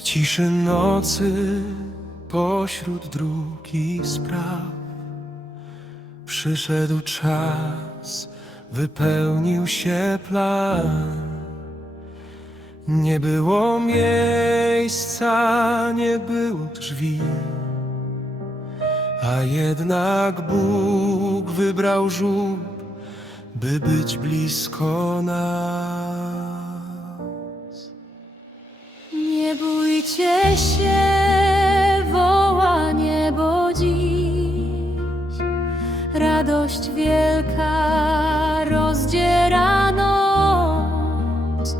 ciszy nocy, pośród dróg i spraw, przyszedł czas, wypełnił się plan. Nie było miejsca, nie było drzwi, a jednak Bóg wybrał żółb, by być blisko nas. Nie bójcie się, woła niebo dziś. Radość wielka rozdziera noc.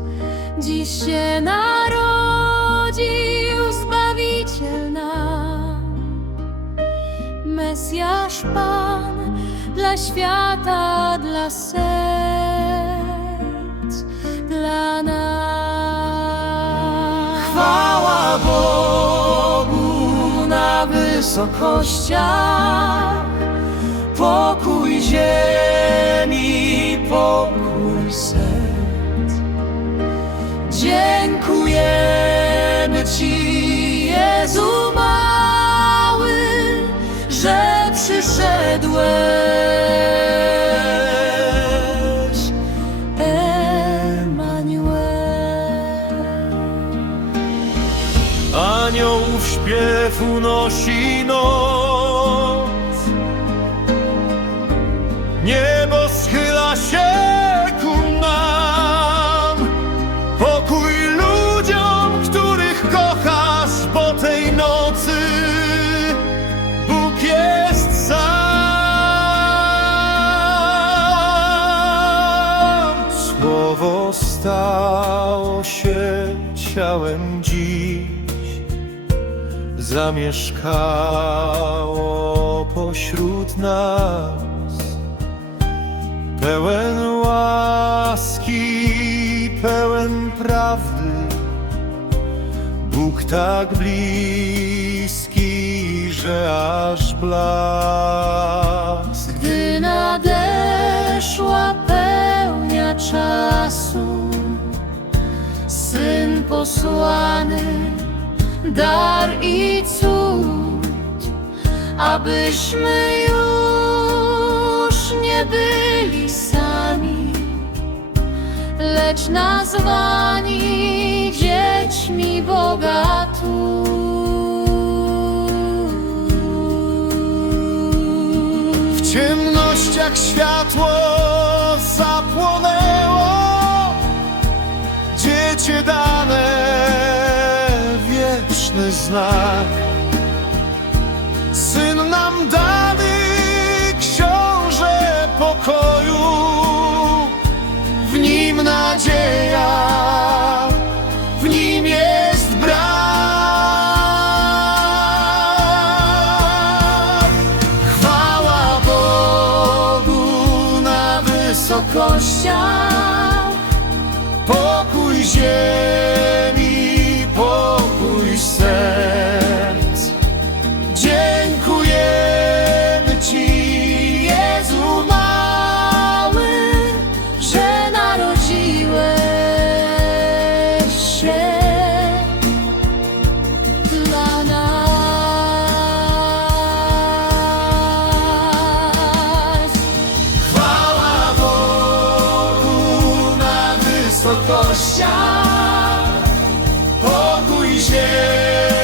Dziś się narodził Zbawiciel nam. Mesjasz Pan dla świata, dla serc, dla nas. Bogu na wysokościach, pokój ziemi, pokój serc. Dziękujemy Ci, Jezu mały, że przyszedłeś. Śpiew unosi noc. Niebo schyla się ku nam. Pokój ludziom, których kochasz po tej nocy. Bóg jest sam. Słowo stało się ciałem dziś Zamieszkało pośród nas. Pełen łaski, pełen prawdy. Bóg tak bliski, że aż blask. Gdy nadeszła pełnia czasu, Syn posłany, dar i cud, abyśmy już nie byli sami, lecz nazwani dziećmi Boga tu. W ciemnościach światło Syn nam dany książę pokoju. W nim nadzieja, w nim jest brak. Chwała Bogu na wysokościach, pokój ziemi, ścian, pokój ziemi.